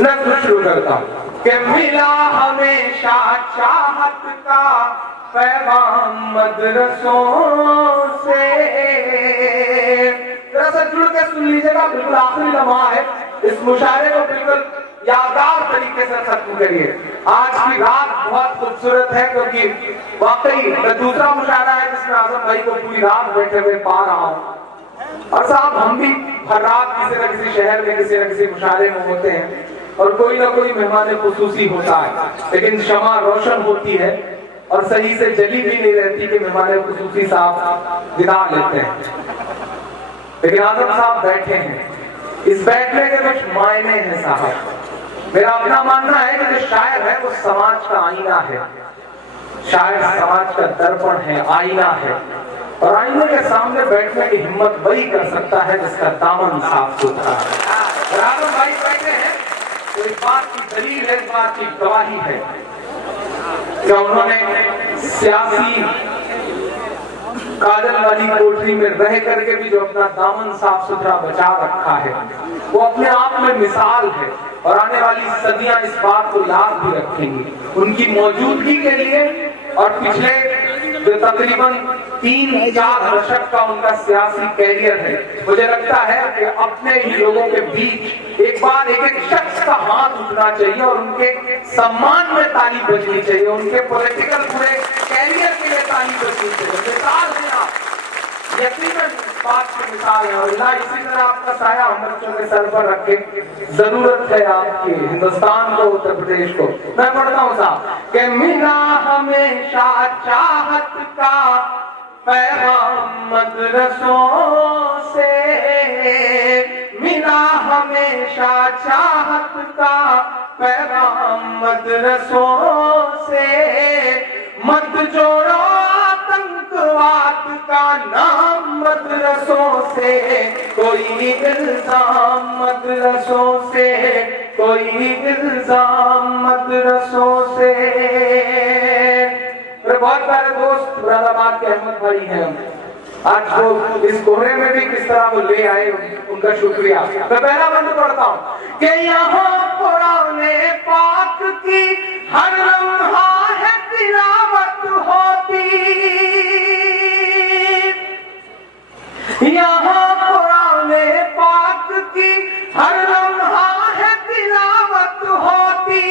नज़्म शुरू करता हूँ कि मिला हमेशा चाहत का पैगाम मदरसों से। जरा सा जुड़ के सुन लीजिएगा, बिल्कुल आखिरी लम्हा है, इस मुशायरे को बिल्कुल यादगार तरीके से खत्म करिए। आज की रात बहुत खूबसूरत है क्योंकि वाकई दूसरा मुशायरा है जिसमें आजम भाई को पूरी रात बैठे हुए पा रहा हूँ। और साहब हम भी हर रात किसी न किसी शहर में किसी न किसी मुशायरे में होते हैं और कोई ना कोई मेहमान खुसूसी होता है, लेकिन शमा रोशन होती है और सही से जली भी नहीं रहती कि मेहमान खुसूसी साहब दिखा लेते हैं। लेकिन आजम साहब बैठे हैं, इस बैठने के कुछ मायने हैं साहब। मेरा अपना मानना है कि जो शायर है वो समाज का आईना है, शायर समाज का दर्पण है, आईना है, और आईने के सामने बैठने की हिम्मत वही कर सकता है जिसका दामन साफ सुथरा है। आजम भाई बैठे हैं तो इस बात की दलील है, इस बात की गवाही है कि उन्होंने सियासी काजल वाली कोठरी में रह करके भी जो अपना दामन साफ सुथरा बचा रखा है वो अपने आप में मिसाल है और आने वाली सदियां इस बात को याद भी रखेंगी। उनकी मौजूदगी के लिए और पिछले जो तकरीबन 3-4 दशक का उनका सियासी कैरियर है, मुझे लगता है कि अपने ही लोगों के बीच एक बार एक शख्स का हाथ उठना चाहिए और उनके सम्मान में ताली बजनी चाहिए, उनके पॉलिटिकल पूरे कैरियर के लिए ताली बजनी चाहिए। मिसाल है आप, यकीनन बात की मिसाल है, और अल्लाह इसी तरह आपका साया हम बच्चों के सर पर रखे। जरूरत है आपकी हिंदुस्तान को, उत्तर प्रदेश को। मैं पढ़ता हूँ साहब कि मिला हमेशा चाहत का पैगाम मदरसों से, मिला हमेशा चाहत का पैगाम मदरसों से, मत जोड़ो आतंकवाद का नाम मदरसों से, कोई इल्जाम मदरसों से, कोई इल्जाम मदरसों से। मेरे बहुत प्यारे दोस्त मुरादाबाद के अहमद भाई हैं, आज वो इस कोहरे में भी किस तरह वो ले आए, उनका शुक्रिया। मैं पहला बंद पढ़ता हूँ कि यहाँ कुराने पाक की हर लम्हा है तिलावत होती, यहाँ कुराने पाक की हर लम्हा है तिलावत होती,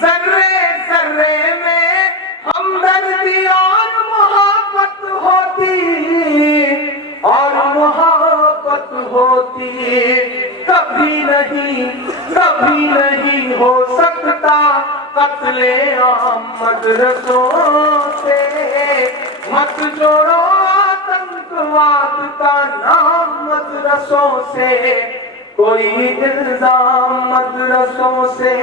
जर्रे जर्रे में हमदर्दी और मोहब्बत होती, और मोहब्बत होती। कभी नहीं हो सकता कत्ले आम मदरसों से, मत जोड़ो आतंकवाद का नाम मदरसों से, कोई इल्जाम मदरसों से।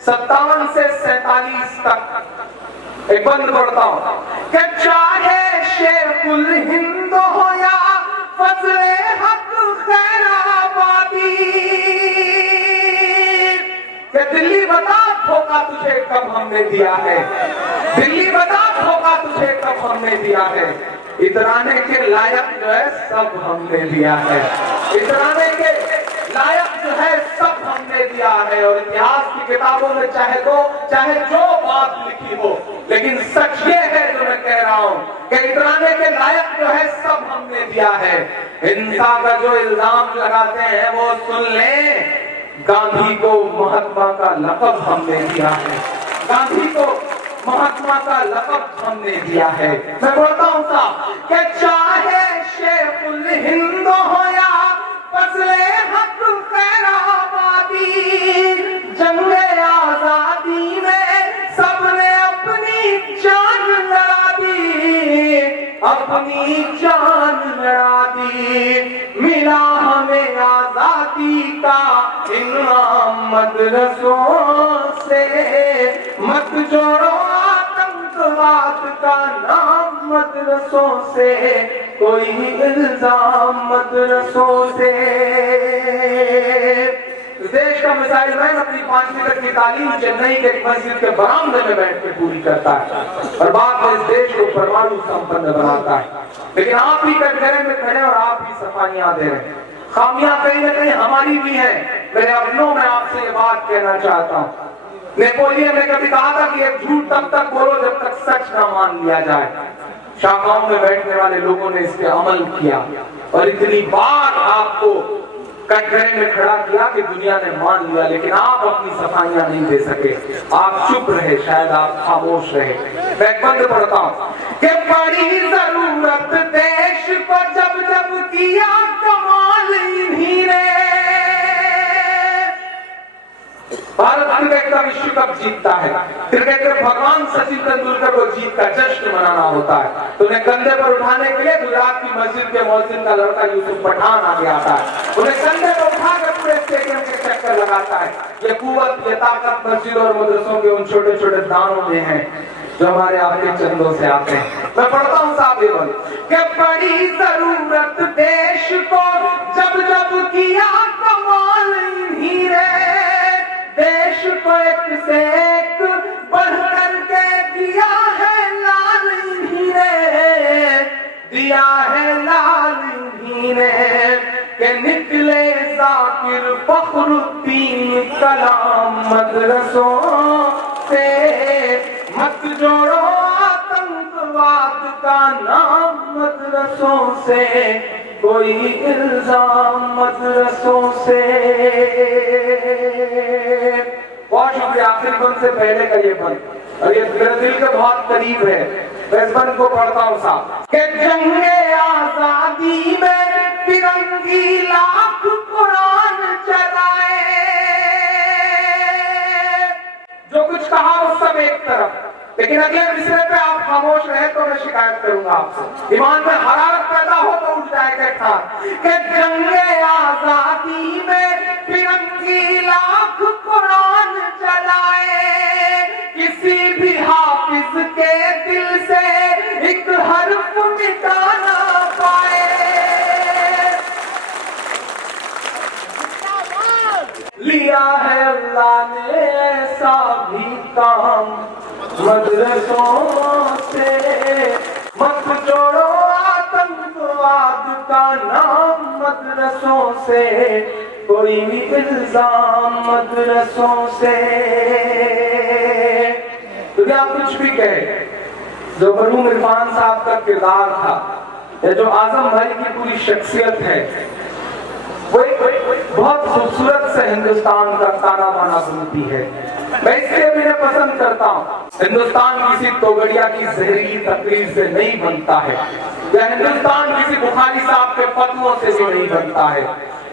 57 से 47 तक एक बंद पढ़ता हूँ कि चाहे शेखुल हिंद हो या फजले हक खैराबादी, कि दिल्ली बता धोखा तुझे कब हमने दिया है, दिल्ली बता धोखा तुझे कब हमने दिया है, इतराने के लायक जो है सब हमने दिया है, इतराने के लायक जो है सब हमने दिया है। और इतिहास की किताबों में चाहे जो बात लिखी हो, लेकिन सच ये है जो मैं कह रहा हूँ कि इतराने के लायक जो है सब हमने दिया है। हिंसा का जो इल्जाम लगाते हैं वो सुन लें, गांधी को महात्मा का लक़ब हमने दिया है, गांधी को महात्मा का लक़ब हमने दिया है। मैं बोलता हूँ साहब कि चाहे शेखुल हिंद हो या फजले हक खैराबादी, जंगे आजादी में सबने अपनी जान लड़ा दी, अपनी जान लड़ा दी। मिला हमें आजादी का इनाम मदरसों से, मत जोड़ो आतंकवाद का नाम मदरसों से, कोई इल्जाम मदरसों से। देश का मिसाइल मैन अपनी 5वीं तक की तालीम चेन्नई के एक मस्जिद के बरामदे में बैठ के पूरी करता है और बाद में इस देश को परमाणु संपन्न बनाता है। लेकिन आप ही कटघरे में खड़े और आप ही सफाइयां दे रहे हैं। खामियां कहीं ना कहीं हमारी भी है। मेरे अपनों में आपसे ये बात कहना चाहता हूं। नेपोलियन ने कभी कहा था कि एक झूठ तब तक बोलो जब तक सच ना मान लिया जाए। शाखाओं में बैठने वाले लोगों ने इस पे अमल किया और इतनी बार आपको कटघरे में खड़ा किया कि दुनिया ने मान लिया, लेकिन आप अपनी सफाइयां नहीं दे सके। आप चुप रहे, शायद आप खामोश रहे। मैं एक बंद पढ़ता हूं कि बड़ी जरूरत देश को जब जब किया कमाल इन्हीं ने। भारत क्रिकेट का विश्व कप जीतता है। क्रिकेटर भगवान सचिन तेंदुलकर को जीत का जश्न मनाना होता है, तो उन्हें कंधे पर उठाने के लिए गुजरात की मस्जिद के मौजिन का लड़का यूसुफ पठान आगे आता है। उन्हें कंधे पर उठाकर पूरे स्टेडियम के चक्कर लगाता है। ये कुव्वत, ये ताकत मस्जिद और मदरसों के उन छोटे छोटे दानों में है जो हमारे आपके चंदों से आते हैं। मैं पढ़ता हूँ साहब ये बोल कि बड़ी जरूरत देश को जब जब किया कमाल इन्हीं ने। देश को एक से एक बढ़कर के दिया है लाल इन्हीं ने, दिया है लाल इन्हीं ने। के निकले जाकिर फखरुद्दीन कलाम मदरसों से। मत जोड़ो आतंकवाद का नाम मदरसों से, कोई इल्जाम मदरसों से। बहुत शुक्रिया। आखिरी बंद से पहले का ये बंद, और ये मेरे दिल के बहुत करीब है। मैं इस बंद को पढ़ता हूँ साहब कि जंगे आजादी में तिरंगी लाख कुरान चलाए। जो कुछ कहा वो सब एक तरफ, लेकिन अगले मिसरे पे आप खामोश रहे तो मैं शिकायत करूंगा आपसे। ईमान में हरारत पैदा हो तो उठ जाएगा ठान कि जंगे आजादी में तिरंगी लाख कुरान चलाए। किसी भी हाफिज के दिल से एक हर्फ मिटा ना पाए। लिया है अल्लाह ने ऐसा भी काम मदरसों से। मत जोड़ो आतंकवाद का नाम मदरसों से, कोई भी इल्जाम मदरसों से। दुनिया कुछ भी कहे, जो मरहूम इरफान साहब का किरदार था या जो आजम भाई की पूरी शख्सियत है, वो एक बहुत खूबसूरत से हिंदुस्तान का ताना बाना बुनती है। मैं इसलिए भी पसंद करता हूँ। हिंदुस्तान किसी तोगड़िया की जहरीली तकरीर से नहीं बनता है, या हिंदुस्तान किसी बुखारी साहब के फतवों से भी नहीं बनता है।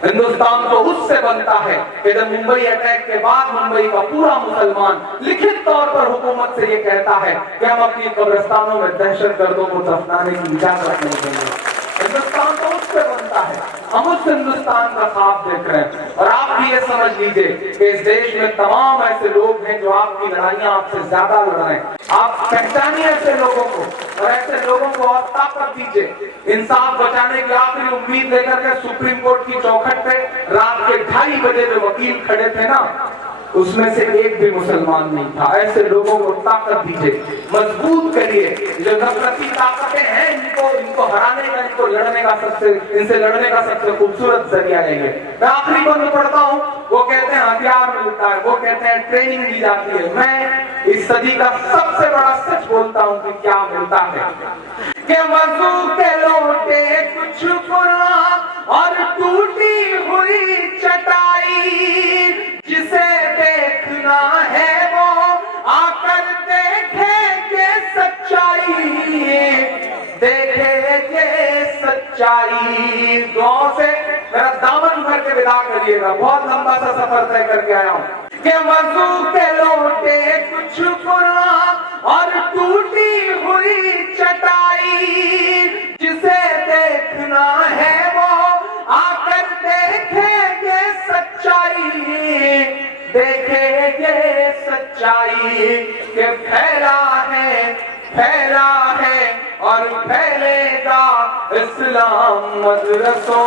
हिंदुस्तान तो उससे बनता है कि जब मुंबई अटैक के बाद मुंबई का पूरा मुसलमान लिखित तौर पर हुकूमत से ये कहता है कि हम अपनी कब्रिस्तानों में दहशतगर्दों को दफनाने की इजाजत नहीं देंगे। हिंदुस्तान तो उससे बनता है। हम उस हिंदुस्तान का ख्वाब देख रहे हैं। और आप भी ये समझ लीजिए कि इस देश में तमाम ऐसे लोग हैं जो आपकी लड़ाइयां आपसे ज्यादा लड़ रहे हैं। आप पहचानिए ऐसे लोगों को और ऐसे लोगों को और ताकत दीजिए। इंसाफ बचाने की आखिरी उम्मीद लेकर के सुप्रीम कोर्ट की चौखट पे रात के 2:30 बजे जो वकील खड़े थे ना, उसमें से एक भी मुसलमान नहीं था। ऐसे लोगों को ताकत दीजिए, मजबूत करिए। जो नफरती ताकतें हैं इनको हराने का, इनसे लड़ने का सबसे खूबसूरत जरिया है ये। मैं आखिरी बंद पढ़ता हूँ। वो कहते हैं हथियार मिलता है, वो कहते हैं ट्रेनिंग दी जाती है। मैं इस सदी का सबसे बड़ा सच बोलता हूँ कि क्या मिलता है कि वजू के लोटे कुछ पुराना और टूटी हुई चटाई। जिसे देखना है वो आकर देखेंगे सच्चाई, देखेंगे सच्चाई। दुआओं से मेरा दामन भर के विदा करिएगा। बहुत लंबा सा सफर तय करके आया हूँ कि वजू के लोटे कुछ पुराना और टूटी हुई चटाई। जिसे देखना है वो आकर देखेंगे सच्चाई, देखेंगे सच्चाई। के फैला है और फैलेगा इस्लाम मदरसों